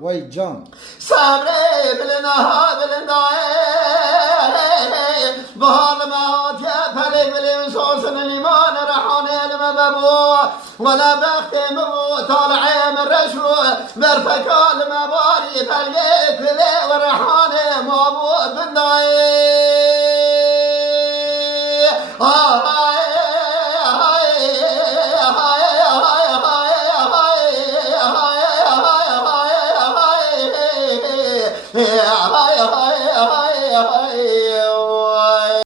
وای جان صبر بلنا بلنا بحال موت فلك بلين صوصن الإيمان رحان المبابو ولا بخت مبو طالع من رشو مرفكال مباري فلقيت بلي ورحان مابو بالناي